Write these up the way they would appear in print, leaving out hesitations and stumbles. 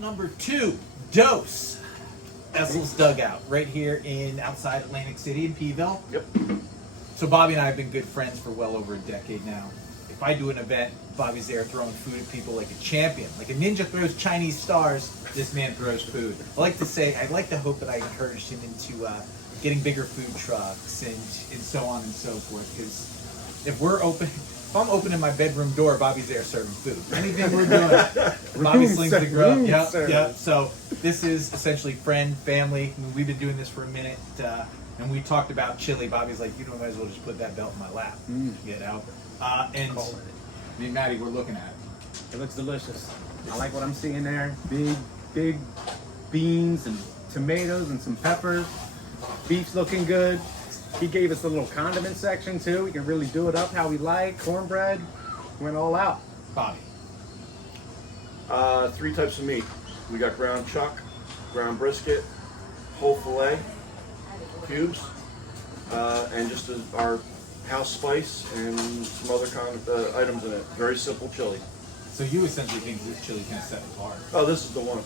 number 2, Dose. ESSL'S Dugout, right here in outside Atlantic City in Peeville. Yep. So Bobby and I have been good friends for well over a decade now. If I do an event, Bobby's there throwing food at people like a champion. Like a ninja throws Chinese stars, this man throws food. I like to hope that I encouraged him into getting bigger food trucks and so on and so forth. Because if I'm opening my bedroom door, Bobby's there serving food. Anything we're doing, Bobby slings the grub. Yep. So this is essentially friend, family. We've been doing this for a minute. And we talked about chili. Bobby's like, you might as well just put that belt in my lap, you know. And me and Maddie, we're looking at it. It looks delicious. I like what I'm seeing there. Big beans and tomatoes and some peppers. Beef's looking good. He gave us a little condiment section too. We can really do it up how we like. Cornbread, went all out. Bobby. 3 types of meat. We got ground chuck, ground brisket, whole filet, cubes, and just our house spice and some other kind of items in it. Very simple chili. So you essentially think this chili's gonna set apart? Oh, this is the one.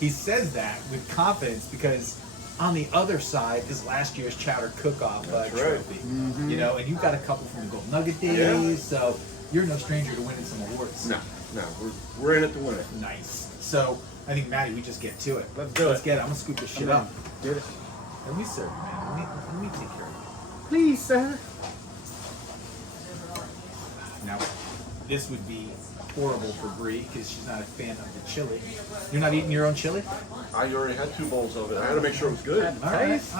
He says that with confidence because on the other side is last year's Chowder Cook-Off trophy. Mm-hmm. You know, and you got a couple from the Gold Nugget days, so you're no stranger to winning some awards. No, we're in it to win it. Nice. So I think Maddie, we just get to it. Let's do it. Let's get it. I'm gonna scoop this shit up. Get it. Let me serve, man. Let me take care of it. Please, sir. Now, this would be horrible for Bree because she's not a fan of the chili. You're not eating your own chili? I already had 2 bowls of it. I had to make sure it was good. All right. Let's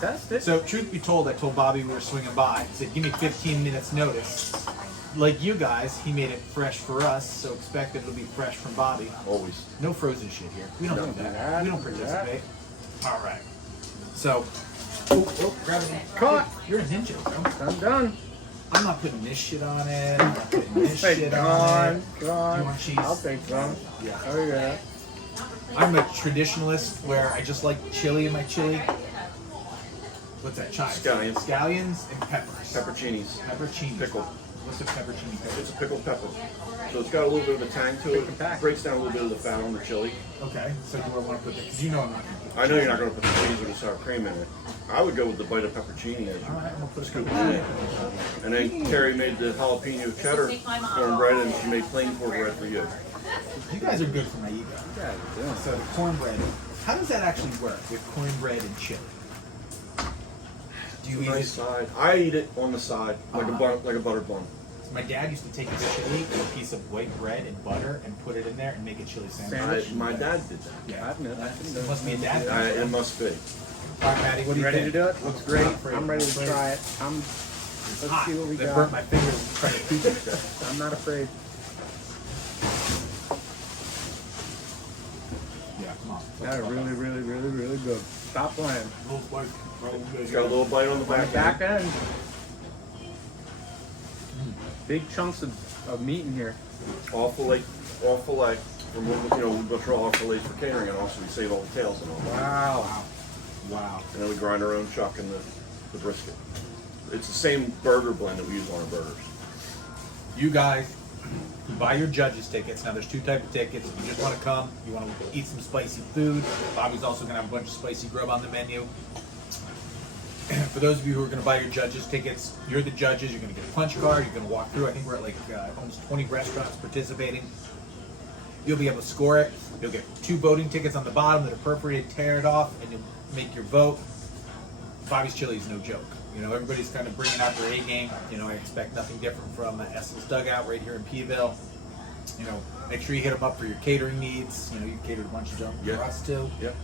test it. So, truth be told, I told Bobby we were swinging by. He said, give me 15 minutes notice. Like you guys, he made it fresh for us, so expect that it'll be fresh from Bobby. Always. No frozen shit here. We don't do that. We don't participate. All right. So, grab it. Caught. You're a ninja, bro. I'm done. I'm not putting this shit on it. I'm not putting this shit on it. Do you want cheese? I'll take some. Yeah. Oh yeah. I'm a traditionalist where I just like chili in my chili. What's that? Chives. Scallions. Scallions and peppers. Pepperoncinis. Peppercini. Pickled. What's a peppercini pepper? It's a pickled pepper. So it's got a little bit of a tang to it. Breaks down a little bit of the fat on the chili. Okay, so do I want to put that? Because you know I'm not going to put I know you're not going to put the cheese or the sour cream in it. I would go with the bite of pepperoni as All right, I'm going to put a scoop couple it in. And then Carrie made the jalapeno cheddar cornbread, and she made plain cornbread for you. You guys are good for my ego. Yeah, yeah. So the cornbread, how does that actually work with cornbread and chili? Do you eat Nice it? side. I eat it on the side like a buttered bun. My dad used to take his chili and a piece of white bread and butter and put it in there and make a chili sandwich. My dad did that. Yeah, I've never- it must be a dad thing. It must be. All right, Maddie, what do you Ready think? to do it? Looks great. Not I'm ready to try it. It's Let's hot. see what we They got. burnt my fingers trying to cook it. I'm not afraid. Yeah, come on. That is really good. Stop playing. It's got a little bite on the On the back. back end. Big chunks of meat in here. All filet. From we butcher all our fillets for catering, and also we save all the tails and all. Wow. Wow. And then we grind our own chuck and the brisket. It's the same burger blend that we use on our burgers. You guys who buy your judges tickets. Now there's 2 types of tickets. If you just want to come, you want to eat some spicy food. Bobby's also going to have a bunch of spicy grub on the menu. For those of you who are going to buy your judges tickets, you're the judges. You're going to get a punch card. You're going to walk through. I think we're at like almost 20 restaurants participating. You'll be able to score it. You'll get 2 voting tickets on the bottom that are perforated. Tear it off, and you'll make your vote. Bobby's Chili is no joke. You know, everybody's kind of bringing out their A game. You know, I expect nothing different from ESSL'S Dugout right here in Peeville. You know, make sure you hit them up for your catering needs. You know, you catered a bunch of them for us too. Yep.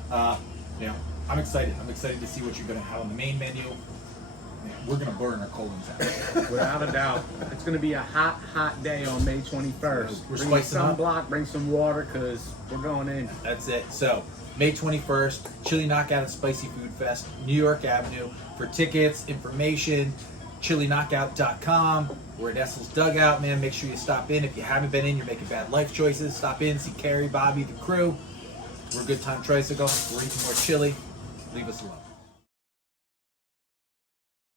You know, I'm excited. I'm excited to see what you're going to have on the main menu. We're going to burn our colons out. Without a doubt. It's going to be a hot day on May 21st. We're bring spicing some up. sunblock, bring some water, because we're going in. That's it. So, May 21st, Chili Knockout and Spicy Food Fest, New York Avenue. For tickets, information, chiliKnockout.com. We're at ESSL'S Dugout, man. Make sure you stop in. If you haven't been in, you're making bad life choices. Stop in, see Carrie, Bobby, the crew. We're a good time tricycle. We're eating more chili. Leave us alone.